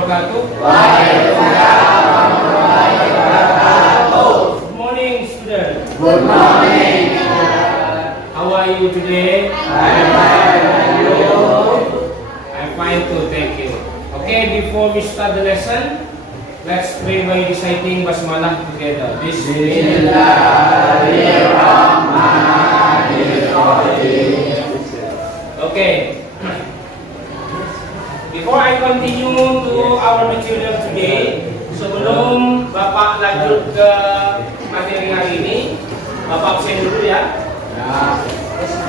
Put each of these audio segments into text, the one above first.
wabarakatuh. Waalaikumsalam warahmatullahi wabarakatuh. Good morning, student. Good morning. How are you today? I'm fine. And you? I'm fine too, thank you. Okay, before we start the lesson, let's pray by reciting basmalah together. Bismillahirrahmanirrahim. Okay. Before I continue to our material today, sebelum Bapak lanjut ke materi hari ini, Bapak absen dulu ya.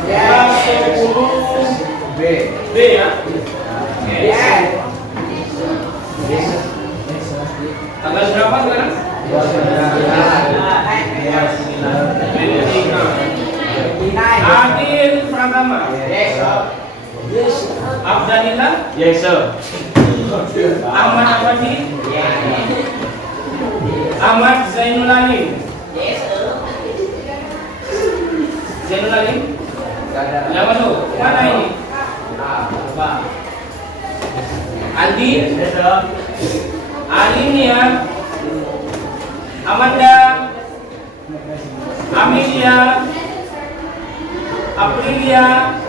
Kelas 10 B ya. Oke. Tanggal berapa sekarang? 29. Adil Pratama. Yes. Abdanillah. Yes, sir. Ahmad Abadi. Ahmad Zainul Alim. Zainul Alim. Yang masuk. Mana ini? Aldi. Yes, sir. Alinia. Amanda. Amelia. Aprilia.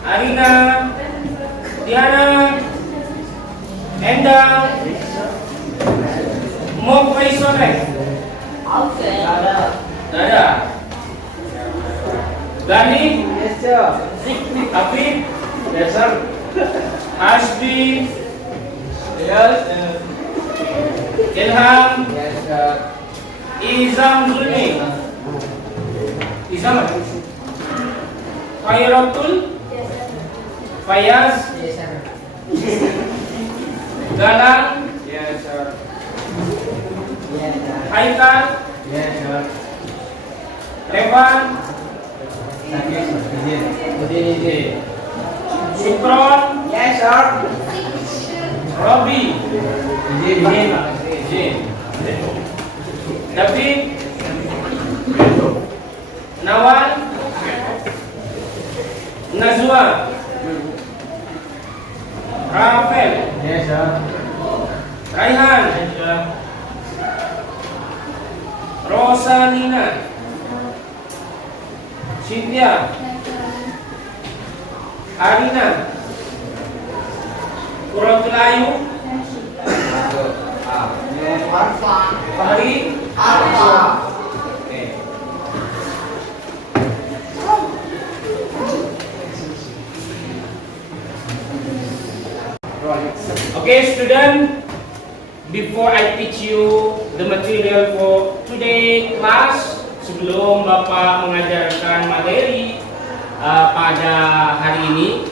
Arina. Diana. Endang. Mo Faisoleh. Dada. Gani. Yes, sir. Afif. Yes, sir. Hasbi. Yes. Ilham. Yes, sir. Izam Zulmi. Izam apa? Khairatul. Fayaz. Yes, sir. Galang. Yes, sir. Yes, sir. Haikal. Yes, sir. Revan. Udin. Sukron. Yes, sir. Robi. Izin. David. Nawal. Nazwa. Rafael. Yes, sir. Raihan. Yes, sir. Rosalina. Cynthia. Arina. Quratul Ayu. Fahri. Oke. Okay, student, before I teach you the material for today class, sebelum Bapak mengajarkan materi pada hari ini,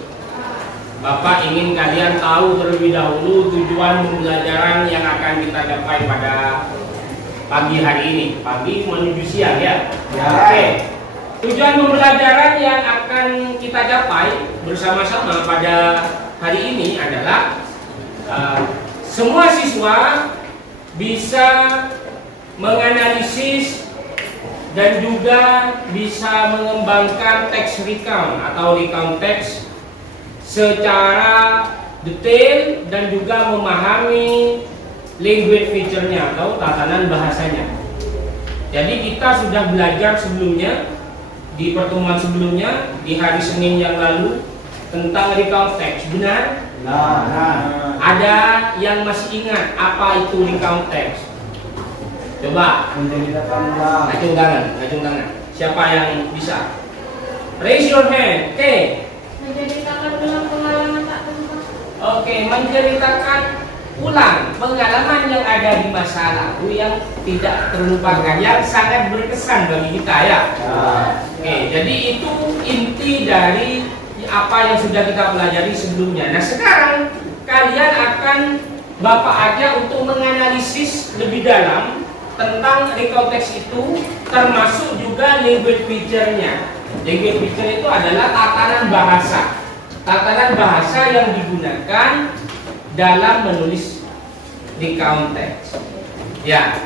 Bapak ingin kalian tahu terlebih dahulu tujuan pembelajaran yang akan kita capai pada pagi hari ini. Pagi menuju siang ya. Oke. Tujuan pembelajaran yang akan kita capai bersama-sama pada hari ini adalah semua siswa bisa menganalisis dan juga bisa mengembangkan teks recount atau recount teks secara detail dan juga memahami language feature-nya atau tatanan bahasanya. Jadi kita sudah belajar sebelumnya di pertemuan sebelumnya di hari Senin yang lalu tentang recount text, benar? Nah. Ada yang masih ingat apa itu recount text? Coba acung tangan. Siapa yang bisa? Raise your hand. Oke. Menceritakan ulang pengalaman tak terlupakan. Oke, menceritakan ulang pengalaman yang ada di masa lalu yang tidak terlupakan, yang sangat berkesan bagi kita ya. Oke, jadi itu inti dari apa yang sudah kita pelajari sebelumnya. Nah, sekarang kalian akan Bapak ajak untuk menganalisis lebih dalam tentang recount text itu, termasuk juga language feature-nya. Language feature itu adalah tatanan bahasa. Tatanan bahasa yang digunakan dalam menulis recount text. Ya.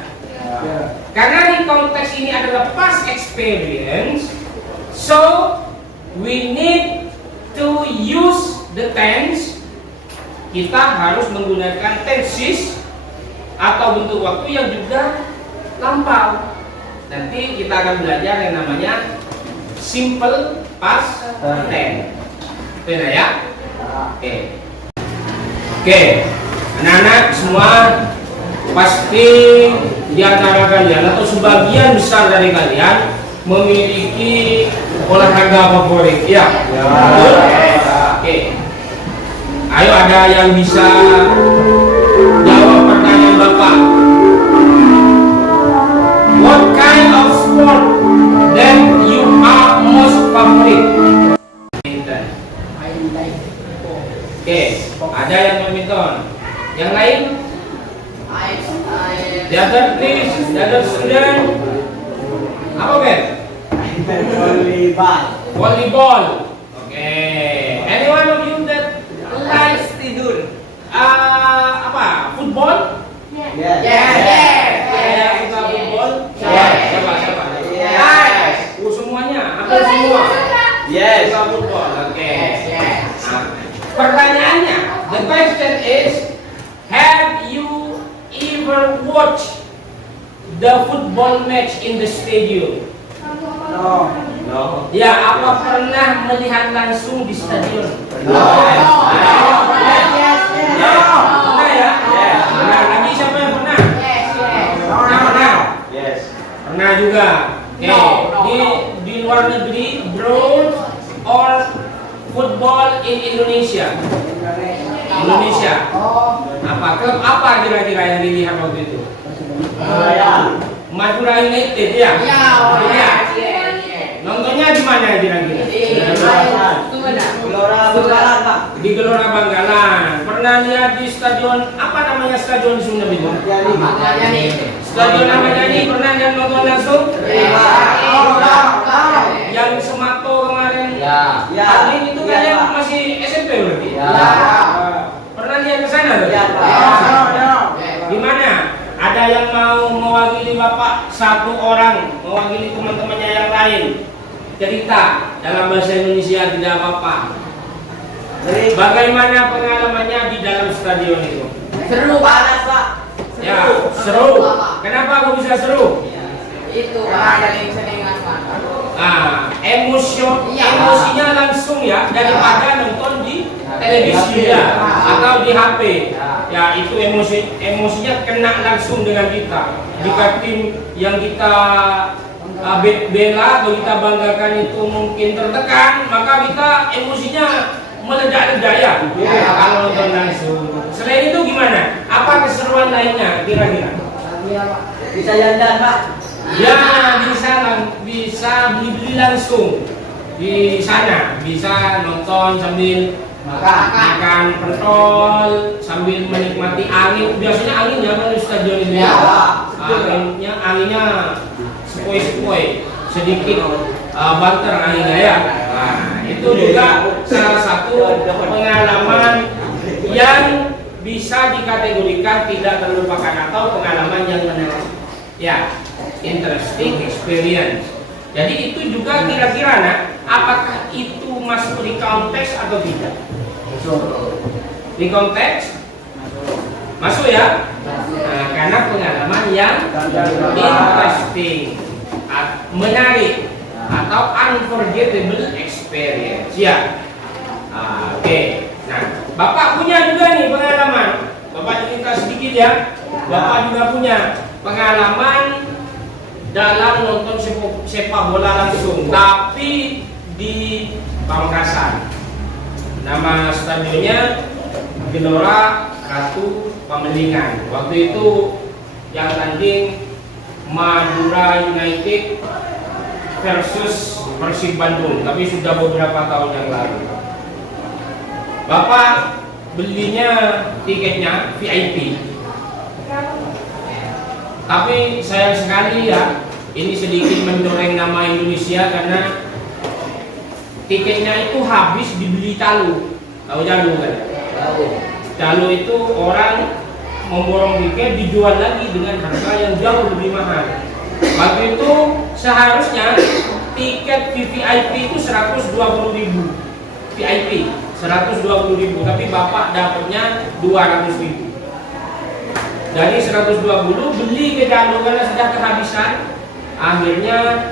Karena recount text ini adalah past experience, so we need to use the tense kita harus menggunakan tenses atau bentuk waktu yang juga lampau. Nanti kita akan belajar yang namanya simple past tense. Benar ya? Oke. Oke, anak-anak semua pasti di antara kalian atau sebagian besar dari kalian memiliki olahraga favorit, ya? Betul? Oke. Ayo, ada yang bisa jawab pertanyaan Bapak? What kind of sport that you are most favorite? Oke, ada yang badminton. Yang lain? The other please, the other student. Apa Ben? Volleyball. Oke. Any one of you that likes tidur? Apa? Football? Yes. Ada yang suka football? Siapa? Yes. Semuanya? Apa semua? Yes. Suka football. Oke. Nah, pertanyaannya, the question is, have you ever watched the football match in the stadium? No. Ya, apa pernah melihat langsung di stadion? No. Pernah ya? Pernah. Lagi siapa yang pernah? Yang pernah? Yes. Pernah juga. Oke. Di luar negeri, drone or football in Indonesia? Indonesia. Apa? Klub apa kira-kira yang dilihat waktu itu? Madura United ya? Ya. Nontonnya di mana kira-kira? Di Gelora Bangkalan. Pernah lihat di stadion apa namanya stadion di Sunda itu? Stadion Ramadhani. Pernah lihat nonton langsung? Yang Semato kemarin. Hari itu kalian masih SMP berarti? Pernah lihat ke sana tuh? Di mana? Ada yang mau mewakili Bapak satu orang, mewakili teman-temannya yang lain, cerita dalam bahasa Indonesia, tidak apa-apa. Bagaimana pengalamannya di dalam stadion itu? Seru panas Pak. Ya, seru. Kenapa kok bisa seru? Itu Pak yang seringan Pak. Emosinya langsung ya, daripada nonton di televisi ya atau di HP. Ya, itu emosinya kena langsung dengan kita. Jika tim yang kita bela atau kita banggakan itu mungkin tertekan, maka kita emosinya meledak-ledak ya. Kalau nonton langsung. Selain itu gimana? Apa keseruan lainnya kira-kira? Bisa jalan Pak. Ya, bisa beli-beli langsung di sana, bisa nonton sambil makan pentol, sambil menikmati angin. Biasanya anginnya kan di stadion ini ya. Anginnya sepoi-sepoi, sedikit banter anginnya ya. Nah, itu juga salah satu pengalaman yang bisa dikategorikan tidak terlupakan atau pengalaman yang menarik. Ya, interesting experience. Jadi itu juga kira-kira apakah itu masuk di konteks atau tidak? Di konteks? Masuk ya? Nah, karena pengalaman yang interesting, menarik atau unforgettable experience. Ya. Oke. Nah, Bapak punya juga nih pengalaman. Bapak cerita sedikit ya. Bapak juga punya pengalaman dalam nonton sepak bola langsung, tapi di Pamekasan. Nama stadionnya Gelora Ratu Pamenlingan. Waktu itu yang tanding Madura United versus Persib Bandung, tapi sudah beberapa tahun yang lalu. Bapak belinya tiketnya VIP. Tapi sayang sekali ya, ini sedikit mencoreng nama Indonesia karena tiketnya itu habis dibeli calo. Tahu calo kan? Tahu. Calo itu orang memborong tiket dijual lagi dengan harga yang jauh lebih mahal. Waktu itu seharusnya tiket VIP itu 120.000 VIP 120.000, tapi bapak dapatnya 200.000. Dari 120 beli ke Dalo karena sudah kehabisan, akhirnya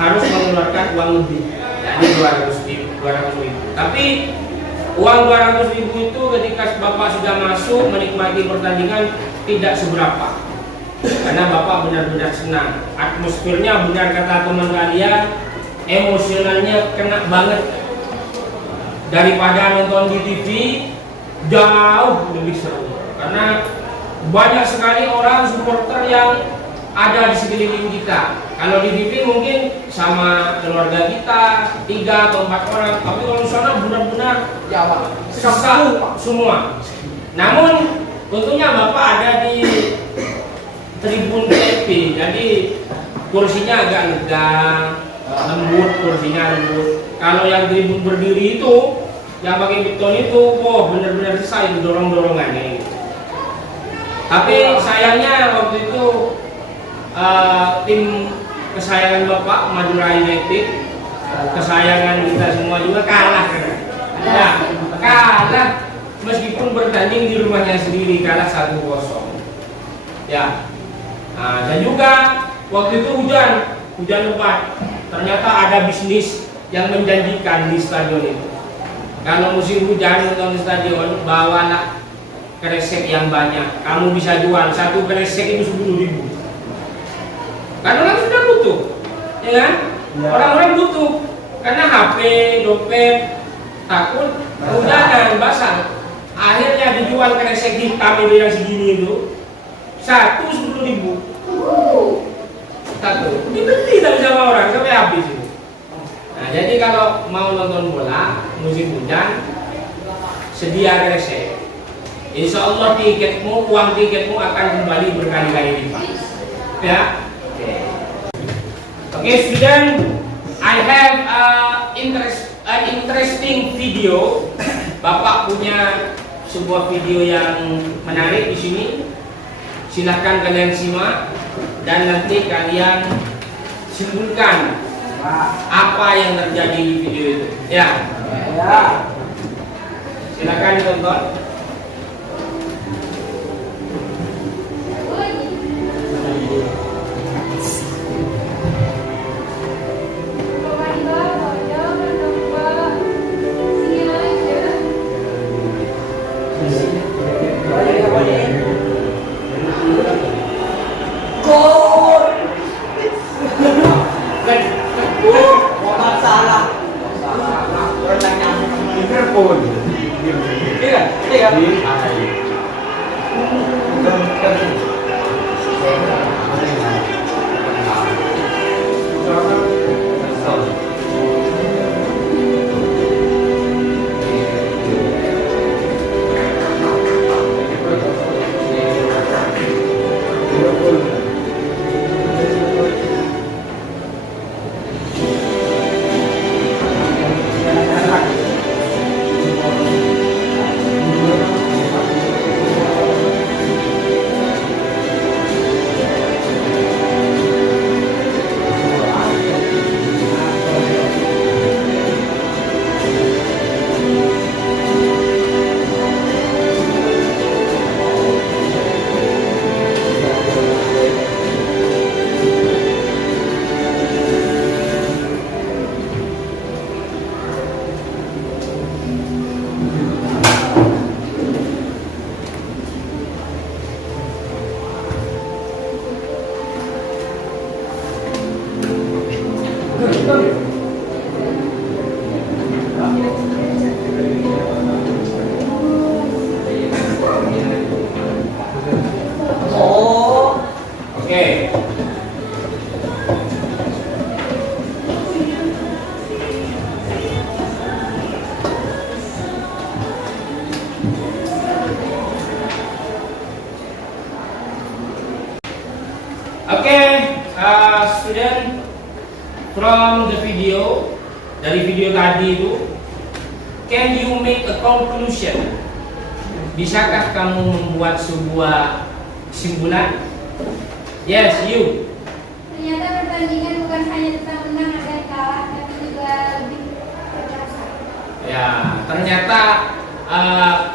harus mengeluarkan uang lebih, yakni 200.000. Tapi uang 200.000 itu ketika bapak sudah masuk menikmati pertandingan tidak seberapa, karena bapak benar-benar senang. Atmosfernya, benar kata teman kalian, emosionalnya kena banget. Daripada nonton di TV, jauh lebih seru, karena banyak sekali orang supporter yang ada di sekeliling kita. Kalau di TV mungkin sama keluarga kita 3 atau 4 orang, tapi kalau di sana benar-benar Jawa. sisa semua. Namun untungnya bapak ada di tribun VIP, jadi kursinya agak lega, lembut, kursinya lembut. Kalau yang tribun berdiri itu, yang pakai beton itu, wah benar-benar susah itu dorong-dorongannya. Tapi sayangnya waktu itu tim kesayangan bapak Madura United, kesayangan kita semua juga kalah. Ya, kalah meskipun bertanding di rumahnya sendiri, kalah 1-0. Ya. Nah, dan juga waktu itu hujan lebat. Ternyata ada bisnis yang menjanjikan di stadion itu. Kalau musim hujan nonton di stadion, bawalah kresek yang banyak. Kamu bisa jual satu kresek itu 10.000. Karena orang sudah butuh, ya kan? Ya. Orang-orang butuh karena HP, dompet, takut hujanan basah. Akhirnya dijual kresek hitam itu yang segini itu, satu 10.000. Takut dibeli tapi sama orang sampai habis itu. Nah, jadi kalau mau nonton bola musim hujan, sedia kresek. Insya Allah uang tiketmu akan kembali berkali-kali lipat. Ya. Okay, student, I have an interesting video. Bapak punya sebuah video yang menarik di sini. Silahkan kalian simak dan nanti kalian simpulkan apa yang terjadi di video itu. Ya. Silakan ditonton. Student, from the video, dari video tadi itu, can you make a conclusion? Bisakah kamu membuat sebuah kesimpulan? Yes, you. Ternyata pertandingan bukan hanya tentang menang dan kalah, tapi juga lebih berasa. Ya, ternyata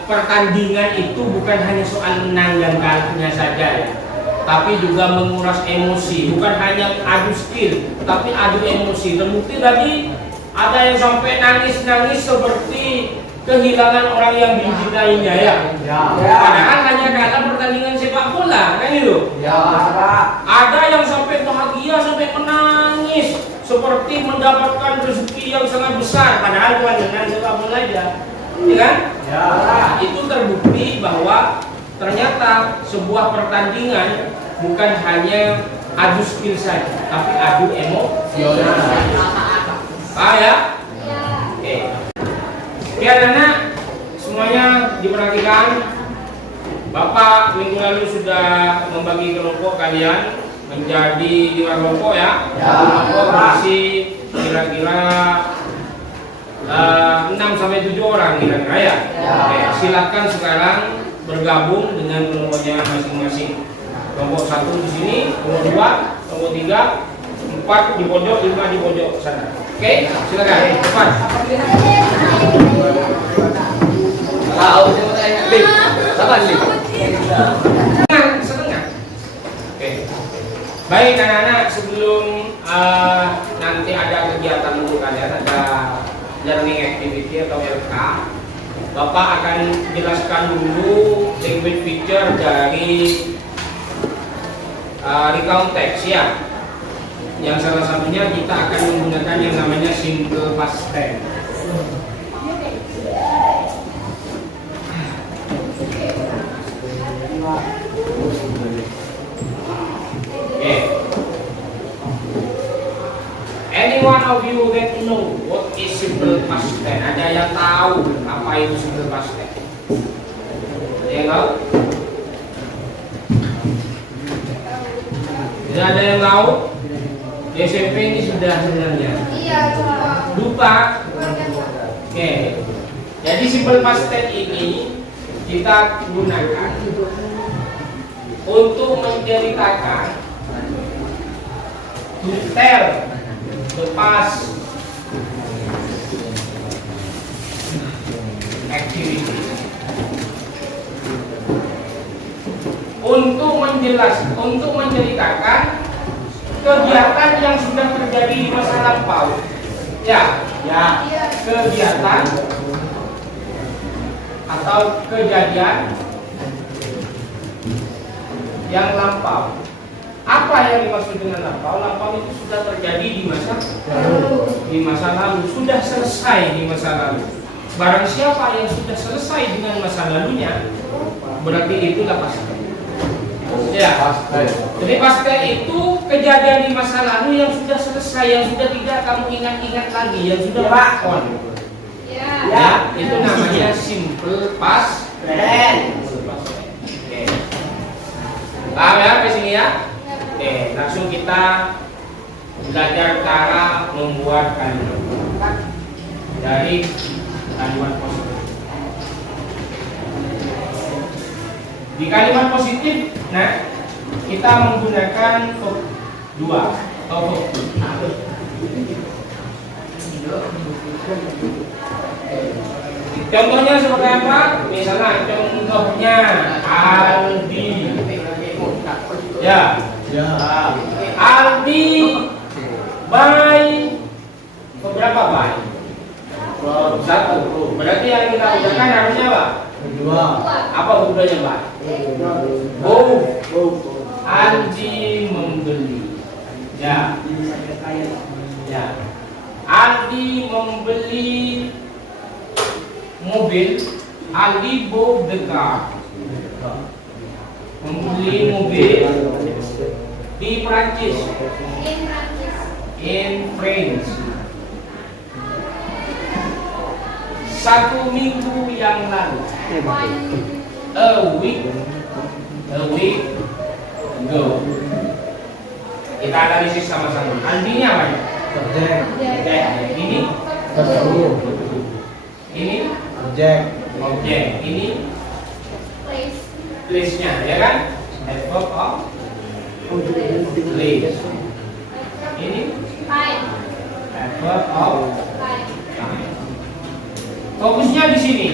pertandingan itu bukan hanya soal menang dan kalahnya saja ya, tapi juga menguras emosi. Bukan hanya adu skill, tapi adu emosi. Terbukti tadi ada yang sampai nangis-nangis seperti kehilangan orang yang dicintainya ya. Padahal hanya karena pertandingan sepak bola, kan itu. Ada yang sampai bahagia, sampai menangis seperti mendapatkan rezeki yang sangat besar, padahal cuma dengan sepak bola aja, ya kan? Itu terbukti bahwa ternyata sebuah pertandingan bukan hanya adu skill saja, tapi adu emosi. Ya? Oke. Biar anak semuanya diperhatikan. Bapak minggu lalu sudah membagi kelompok kalian menjadi 5 kelompok ya. Kelompok berisi kira-kira 6 sampai 7 orang kira-kira ya. Oke, silakan sekarang bergabung dengan kelompoknya masing-masing. Kelompok 1 di sini, kelompok 2, kelompok 3, 4 di pojok, 5 di pojok sana. Oke, silakan. Cepat. Setengah. Oke. Baik anak-anak, sebelum nanti ada kegiatan untuk kalian, ada learning activity atau LK, Bapak akan jelaskan dulu language feature dari recount text ya. Yang salah satunya kita akan menggunakan yang namanya simple past tense. Any one of you that know what is simple past tense? Ada yang tahu apa itu simple past tense? Ada yang tahu? Tidak ada yang tahu? Di SMP ini sudah sebenarnya. Iya, coba. Lupa. Oke. Jadi simple past tense ini kita gunakan untuk menceritakan, to tell the past activity, untuk menceritakan kegiatan yang sudah terjadi di masa lampau. Ya, kegiatan atau kejadian yang lampau. Apa yang dimaksud dengan lampau? Lampau itu sudah terjadi di masa lalu, sudah selesai di masa lalu. Barang siapa yang sudah selesai dengan masa lalunya, berarti itulah past tense. Ya. Jadi past tense itu kejadian di masa lalu yang sudah selesai, yang sudah tidak kamu ingat-ingat lagi, yang sudah on. Ya, itu namanya simple past tense. Oke. Paham ya ke sini ya? Oke, langsung kita belajar cara membuat kalimat dari kalimat positif. Di kalimat positif, nah kita menggunakan verb 2 atau verb. Contohnya seperti apa? Misalnya contohnya Aldi. Ya. Aldi buy beberapa buy? 1. Berarti yang kita ucapkan harusnya apa? Apa hubungannya Pak? Aldi membeli. Ya. Aldi membeli mobil. Aldi bought the car. Membeli mobil di Prancis. In France. 1 minggu yang lalu. A week ago. Kita analisis sama-sama. Aldinya apa ya? Ini objek. Ini place-nya, ya kan? Verb of place. Ini verb of time. Fokusnya di sini.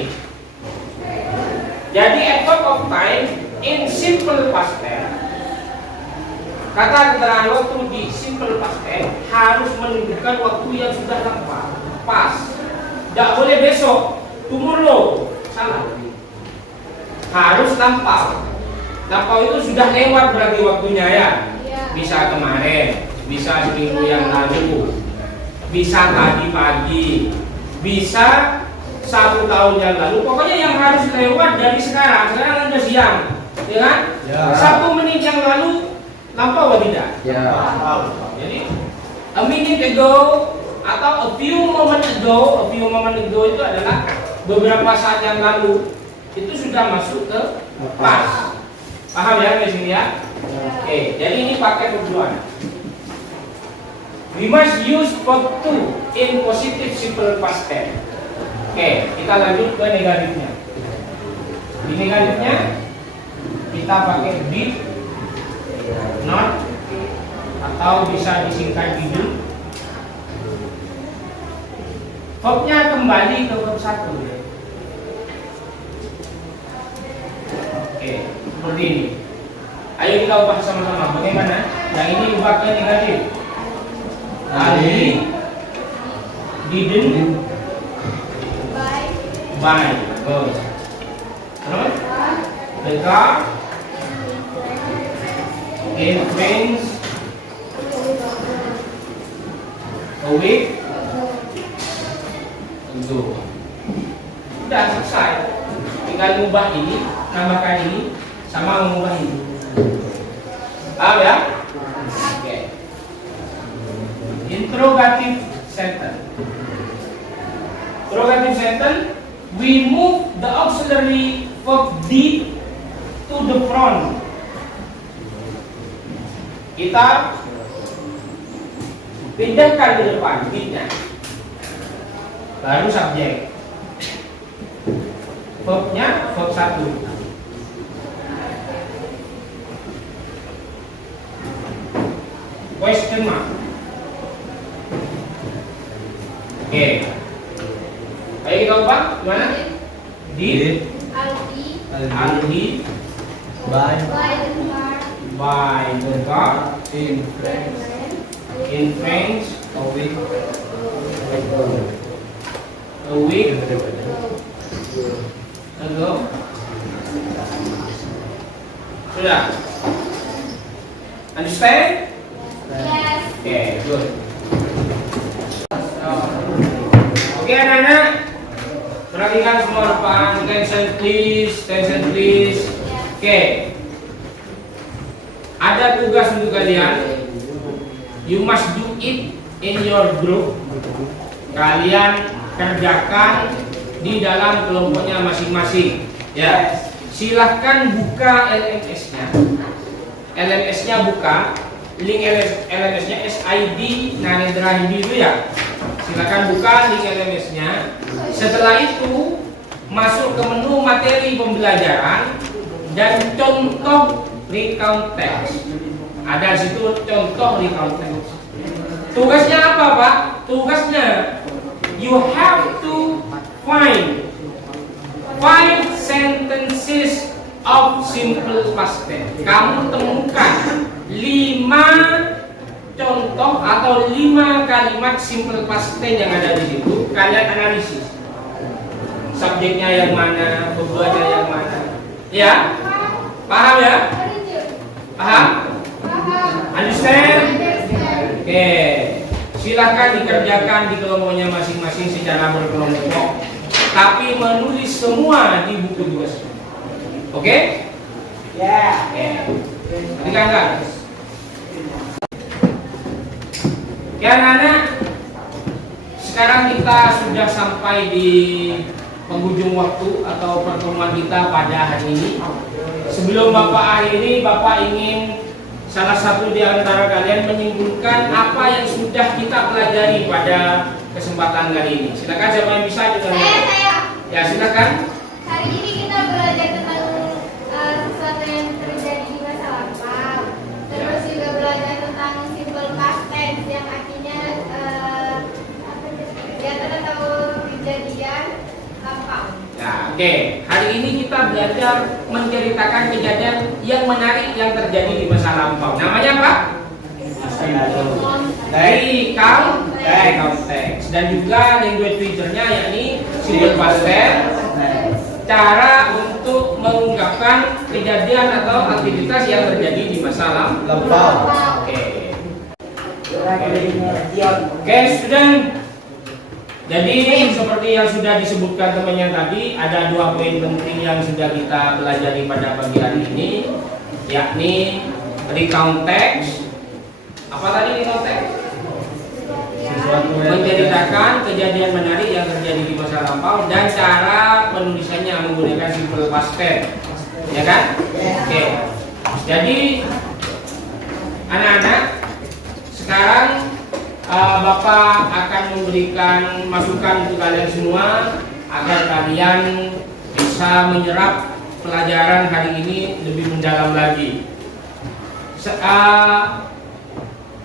Jadi at top of time in simple past tense. Kata keterangan waktu di simple past tense harus menunjukkan waktu yang sudah lewat, pas. Tidak boleh besok, tomorrow, salah. Harus lampau. Lampau itu sudah lewat berarti waktunya ya. Bisa kemarin, bisa seminggu yang lalu, bisa tadi pagi, bisa 1 tahun yang lalu. Pokoknya yang harus lewat dari sekarang. Sekarang udah siang, ya kan? Ya. 1 menit yang lalu lampau atau tidak? Ya. Jadi a minute ago atau a few moment ago itu adalah beberapa saat yang lalu. Itu sudah masuk ke pas. Paham ya di sini ya? Oke, jadi ini pakai tujuan. We must use verb to in positive simple past tense. Oke, kita lanjut ke negatifnya. Di negatifnya kita pakai did, not, atau bisa disingkat didn't. Verbnya kembali ke verb 1 ya. Oke, seperti ini. Ayo kita ubah sama-sama. Bagaimana? Yang ini ubah ke negatif. Ali didn't buy. Good. Terus? The car in trains a week ago. Sudah selesai. Tinggal mengubah ini, tambahkan ini, sama mengubah ini. Paham ya? Oke. Interrogative sentence. Interrogative sentence, we move the auxiliary verb did to the front. Kita pindahkan ke depan didnya. Baru subjek. Verbnya verb 1. Question mark. Oke. Ayo kita ubah gimana? Did Aldi Bye. buy the car In France. in France A week. a week ago? Sudah? Understand? Oke, good. Oke anak-anak, perhatikan semua depan. Attention please. Oke. Ada tugas untuk kalian. You must do it in your group. Kalian kerjakan di dalam kelompoknya masing-masing. Ya. Silahkan buka LMS-nya. LMS-nya buka. Link LMS-nya SID Narendra Hindi itu ya. Silakan buka link LMS-nya. Setelah itu masuk ke menu materi pembelajaran dan contoh recount text. Ada di situ contoh recount text. Tugasnya apa, Pak? Tugasnya you have to find 5 sentences of simple past tense. Kamu temukan 5 contoh atau 5 kalimat simple past tense yang ada di situ. Kalian analisis. Subjeknya yang mana, pembuatnya yang mana. Ya? Paham ya? Paham? Understand? Oke. Silahkan dikerjakan di kelompoknya masing-masing secara berkelompok. Tapi menulis semua di buku tugas. Oke? Ya. Perhatikan. Ya anak-anak, sekarang kita sudah sampai di penghujung waktu atau pertemuan kita pada hari ini. Sebelum Bapak akhiri, Bapak ingin salah satu di antara kalian menyimpulkan apa yang sudah kita pelajari pada kesempatan kali ini. Silakan siapa yang bisa juga. Saya. Ya silakan. Hari ini kita belajar tentang sesuatu yang terjadi di masa lampau. Terus juga belajar tentang simple past tense yang artinya ya atau kejadian Oke, hari ini kita belajar menceritakan kejadian yang menarik yang terjadi di masa lampau. Namanya apa? Recount text. Dan juga language feature-nya yakni simple past tense. Cara untuk mengungkapkan kejadian atau aktivitas yang terjadi di masa lampau. Oke. Oke, student. Jadi seperti yang sudah disebutkan temannya tadi, ada 2 poin penting yang sudah kita pelajari pada pagi hari ini, yakni recount text. Apa tadi recount text? Menceritakan kejadian menarik yang terjadi di masa lampau dan cara penulisannya menggunakan simple past tense, ya kan? Oke. Jadi anak-anak, sekarang Bapak akan memberikan masukan untuk kalian semua agar kalian bisa menyerap pelajaran hari ini lebih mendalam lagi.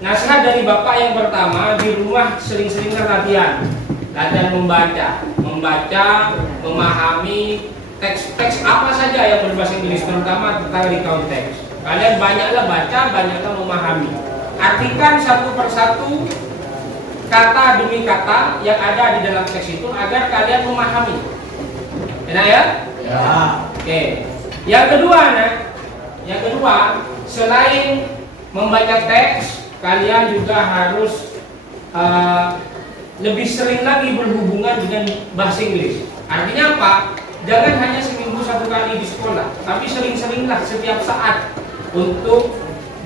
Nasihat dari Bapak yang pertama, di rumah sering-seringlah latihan membaca, memahami teks-teks apa saja yang berbahasa Inggris, terutama tentang recount text. Kalian banyaklah baca, banyaklah memahami. Artikan satu persatu kata demi kata yang ada di dalam teks itu agar kalian memahami. Enak ya? Ya. Oke. Yang kedua, selain membaca teks, kalian juga harus lebih sering lagi berhubungan dengan bahasa Inggris. Artinya apa? Jangan hanya seminggu 1 kali di sekolah, tapi sering-seringlah setiap saat untuk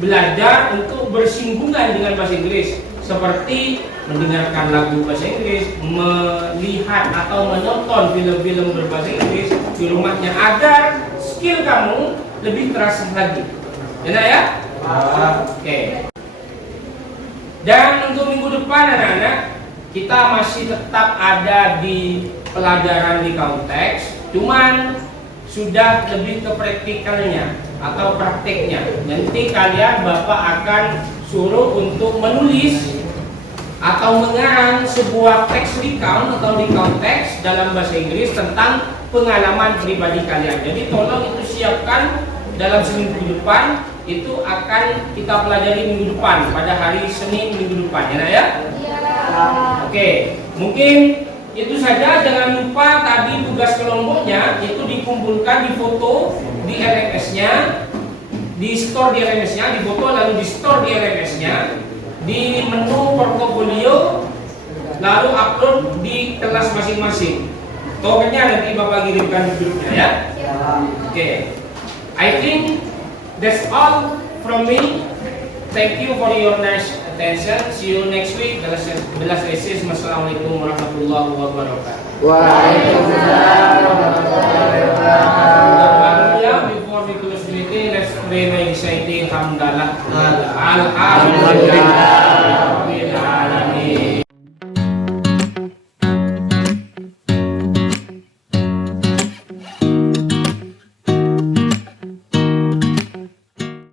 belajar, untuk bersinggungan dengan bahasa Inggris, seperti mendengarkan lagu bahasa Inggris, melihat atau menonton film-film berbahasa Inggris di rumahnya agar skill kamu lebih terasa lagi. Enak ya? Oke. Dan untuk minggu depan anak-anak, kita masih tetap ada di pelajaran recount text, cuman sudah lebih ke praktikalnya atau prakteknya. Nanti kalian Bapak akan suruh untuk menulis atau mengarang sebuah teks recount atau recount text dalam bahasa Inggris tentang pengalaman pribadi kalian. Jadi tolong itu siapkan dalam seminggu depan, itu akan kita pelajari minggu depan pada hari Senin minggu depan, ya? Oke, mungkin itu saja. Jangan lupa tadi tugas kelompoknya itu dikumpulkan, difoto di LMS-nya, di store di LMS-nya, difoto lalu di store di LMS-nya, di menu portofolio, lalu upload di kelas masing-masing. Tokennya nanti Bapak kirimkan di grupnya ya. Oke. I think that's all from me. Thank you for your nice attention. See you next week. Belas resis. Wassalamualaikum warahmatullahi wabarakatuh. Waalaikumsalam warahmatullahi wabarakatuh. Before we close the meeting, let's pray by reciting Hamdalah. Alhamdulillah.